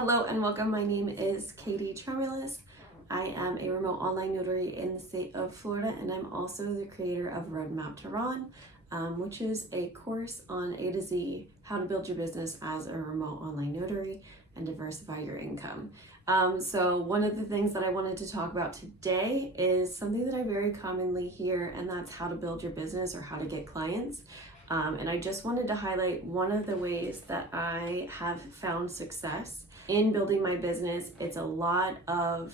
Hello and welcome. My name is Katie Tremulis. I am a remote online notary in the state of Florida, and I'm also the creator of Roadmap to Ron, which is a course on A to Z how to build your business as a remote online notary and diversify your income. So one of the things that I wanted to talk about today is something that I very commonly hear, and that's how to build your business or how to get clients. And I just wanted to highlight one of the ways that I have found success in building my business. There's a lot of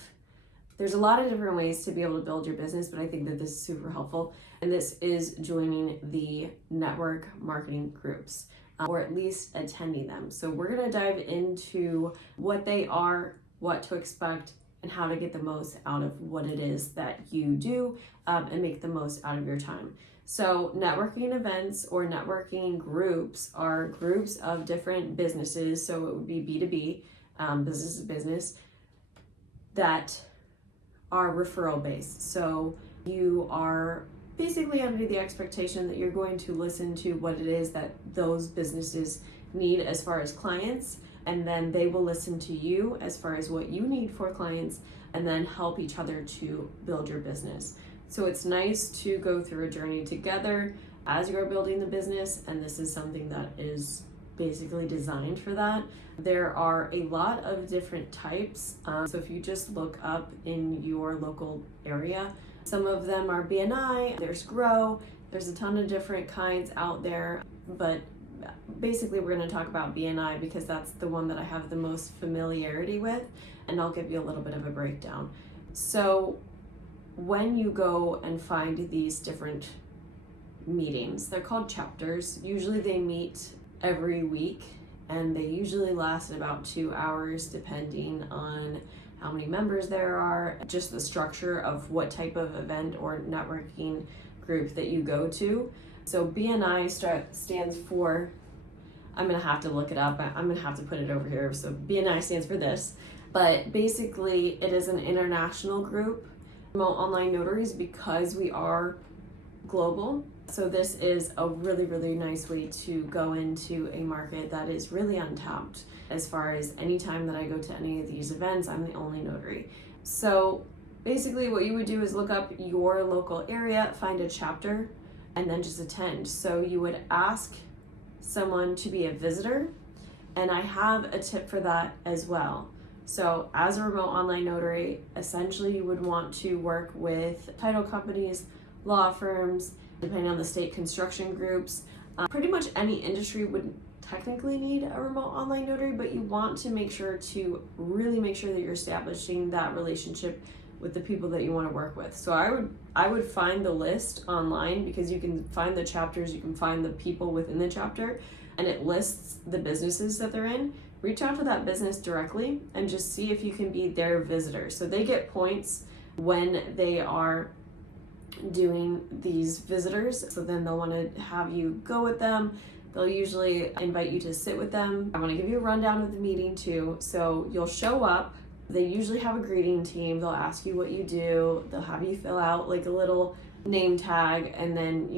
different ways to be able to build your business, but I think that this is super helpful. And this is joining the network marketing groups, or at least attending them. So we're gonna dive into what they are, what to expect, and how to get the most out of what it is that you do, and make the most out of your time. So networking events or networking groups are groups of different businesses. So it would be B2B, business to business, that are referral based. So you are basically under the expectation that you're going to listen to what it is that those businesses need as far as clients, and then they will listen to you as far as what you need for clients, and then help each other to build your business. So it's nice to go through a journey together as you're building the business, and this is something that is basically designed for that. There are a lot of different types. So if you just look up in your local area, some of them are BNI, there's Grow, there's a ton of different kinds out there, but basically we're going to talk about BNI because that's the one that I have the most familiarity with, and I'll give you a little bit of a breakdown. So when you go and find these different meetings, they're called chapters. Usually they meet every week, and they usually last about 2 hours depending on how many members there are, just the structure of what type of event or networking group that you go to. So BNI stands for, I'm gonna have to look it up, I'm gonna have to put it over here. So BNI stands for this, but basically it is an international group, remote online notaries, because we are global. So this is a really, really nice way to go into a market that is really untapped. As far as any time that I go to any of these events, I'm the only notary. So basically what you would do is look up your local area, find a chapter, and then just attend. So you would ask someone to be a visitor, and I have a tip for that as well. So as a remote online notary, essentially you would want to work with title companies, law firms, depending on the state, construction groups. Pretty much any industry would technically need a remote online notary, but you want to make sure that you're establishing that relationship with the people that you want to work with. So I would find the list online, because you can find the chapters, you can find the people within the chapter, and it lists the businesses that they're in. Reach out to that business directly and just see if you can be their visitor. So they get points when they are doing these visitors. So then they'll want to have you go with them. They'll usually invite you to sit with them. I want to give you a rundown of the meeting too. So you'll show up. They usually have a greeting team. They'll ask you what you do. They'll have you fill out like a little name tag, and then,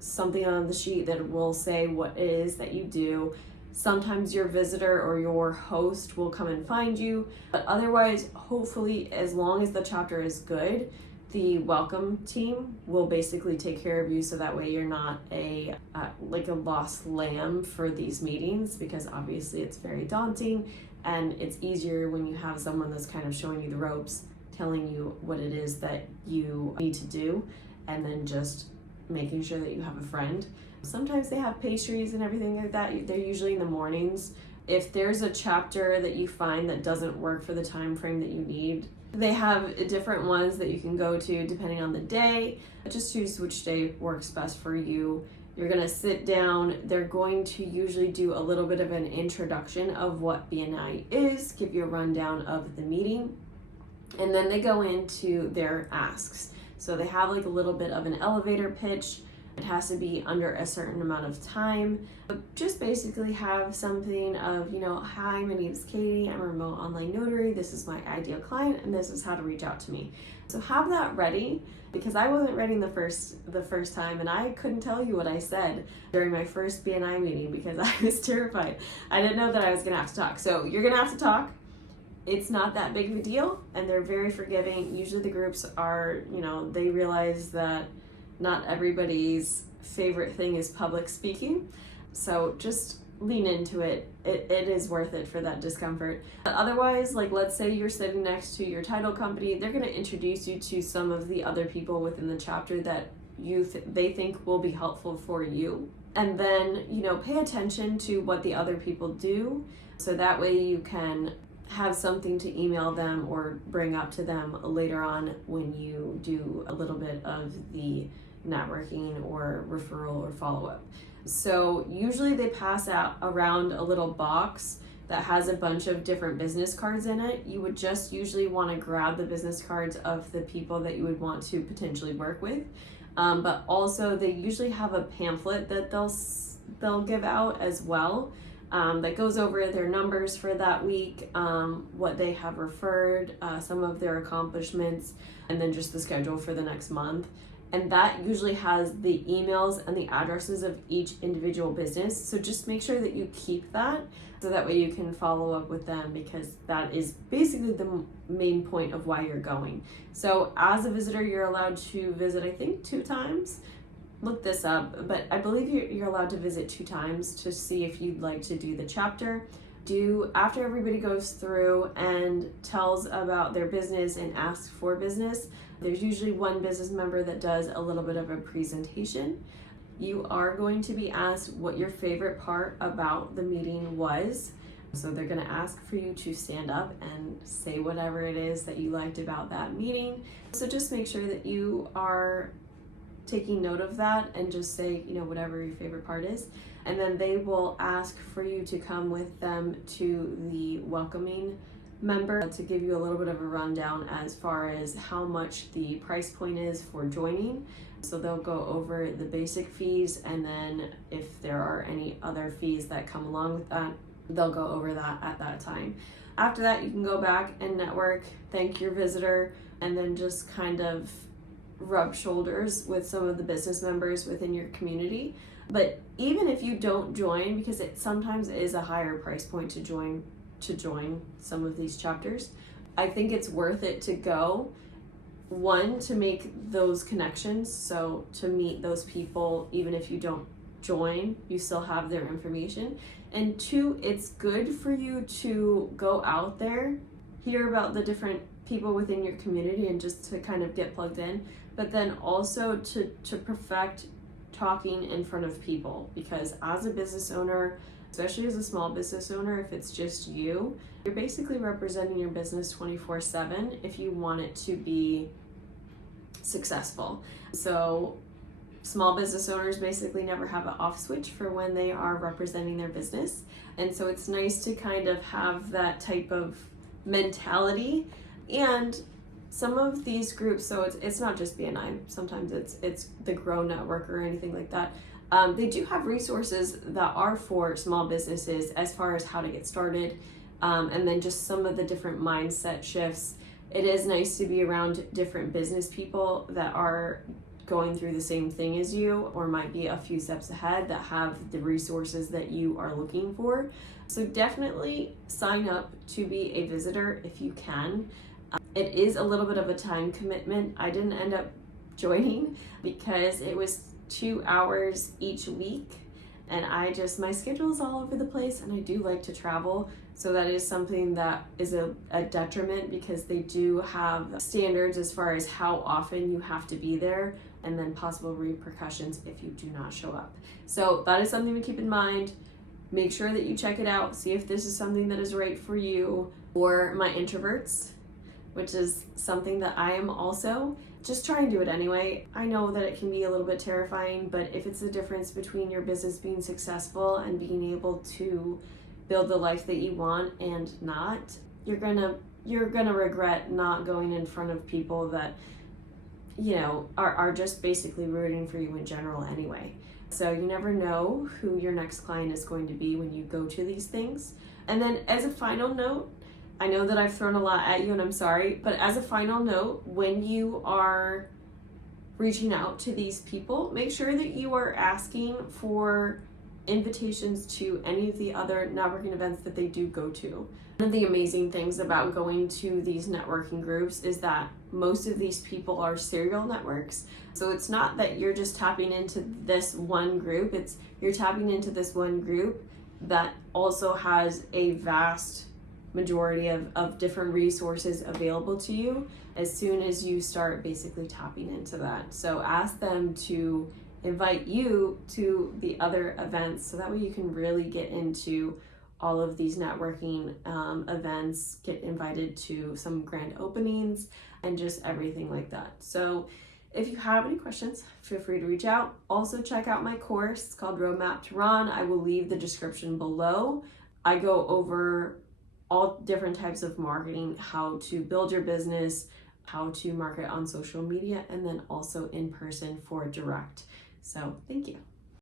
something on the sheet that will say what it is that you do. Sometimes your visitor or your host will come and find you, but otherwise, hopefully, as long as the chapter is good, the welcome team will basically take care of you, so that way you're not a lost lamb for these meetings, because obviously it's very daunting, and it's easier when you have someone that's kind of showing you the ropes, telling you what it is that you need to do, and then just making sure that you have a friend. Sometimes they have pastries and everything like that. They're usually in the mornings. If there's a chapter that you find that doesn't work for the time frame that you need, they have different ones that you can go to depending on the day. Just choose which day works best for you. You're gonna sit down. They're going to usually do a little bit of an introduction of what BNI is, give you a rundown of the meeting, and then they go into their asks. So they have like a little bit of an elevator pitch. It has to be under a certain amount of time. But just basically have something of, hi, my name is Katie. I'm a remote online notary. This is my ideal client, and this is how to reach out to me. So have that ready, because I wasn't ready the first time, and I couldn't tell you what I said during my first BNI meeting because I was terrified. I didn't know that I was gonna have to talk. So you're gonna have to talk. It's not that big of a deal, and they're very forgiving. Usually the groups are, they realize that not everybody's favorite thing is public speaking. So just lean into it. It is worth it for that discomfort. But otherwise, like let's say you're sitting next to your title company, they're going to introduce you to some of the other people within the chapter that they think will be helpful for you. And then, pay attention to what the other people do, so that way you can have something to email them or bring up to them later on when you do a little bit of the networking or referral or follow-up. So usually they pass out around a little box that has a bunch of different business cards in it. You would just usually want to grab the business cards of the people that you would want to potentially work with. But also they usually have a pamphlet that they'll give out as well, that goes over their numbers for that week, what they have referred, some of their accomplishments, and then just the schedule for the next month. And that usually has the emails and the addresses of each individual business. So just make sure that you keep that, so that way you can follow up with them, because that is basically the main point of why you're going. So as a visitor, you're allowed to visit, I think, 2 times. Look this up, but I believe you're allowed to visit 2 times to see if you'd like to do the chapter. After everybody goes through and tells about their business and asks for business, there's usually one business member that does a little bit of a presentation. You are going to be asked what your favorite part about the meeting was. So they're going to ask for you to stand up and say whatever it is that you liked about that meeting. So just make sure that you are taking note of that and just say, whatever your favorite part is. And then they will ask for you to come with them to the welcoming member to give you a little bit of a rundown as far as how much the price point is for joining. So they'll go over the basic fees, and then if there are any other fees that come along with that, they'll go over that at that time. After that, you can go back and network, thank your visitor, and then just kind of rub shoulders with some of the business members within your community. But even if you don't join, because it sometimes is a higher price point to join some of these chapters, I think it's worth it to go. 1, to make those connections, so to meet those people, even if you don't join, you still have their information. And 2, it's good for you to go out there, hear about the different people within your community, and just to kind of get plugged in, but then also to perfect talking in front of people, because as a business owner, especially as a small business owner, if it's just you're basically representing your business 24/7 if you want it to be successful. So small business owners basically never have an off switch for when they are representing their business. And so it's nice to kind of have that type of mentality. And some of these groups, so it's not just BNI, sometimes it's the Grow Network or anything like that. They do have resources that are for small businesses as far as how to get started, and then just some of the different mindset shifts. It is nice to be around different business people that are going through the same thing as you, or might be a few steps ahead, that have the resources that you are looking for. So definitely sign up to be a visitor if you can. It is a little bit of a time commitment. I didn't end up joining because it was 2 hours each week, and my schedule is all over the place, and I do like to travel. So that is something that is a detriment, because they do have standards as far as how often you have to be there, and then possible repercussions if you do not show up. So that is something to keep in mind. Make sure that you check it out, see if this is something that is right for you. Or my introverts, which is something that I am also, just try and do it anyway. I know that it can be a little bit terrifying, but if it's the difference between your business being successful and being able to build the life that you want and not, you're gonna regret not going in front of people that are just basically rooting for you in general anyway. So you never know who your next client is going to be when you go to these things. And then as a final note, I know that I've thrown a lot at you and I'm sorry, but as a final note, when you are reaching out to these people, make sure that you are asking for invitations to any of the other networking events that they do go to. One of the amazing things about going to these networking groups is that most of these people are serial networks. So it's not that you're just tapping into this one group, it's you're tapping into this one group that also has a vast majority of different resources available to you as soon as you start basically tapping into that. So ask them to invite you to the other events so that way you can really get into all of these networking events, get invited to some grand openings, and just everything like that. So if you have any questions, feel free to reach out. Also check out my course. It's called Roadmap to Ron. I will leave the description below. I go over all different types of marketing, how to build your business, how to market on social media, and then also in person for direct. So thank you.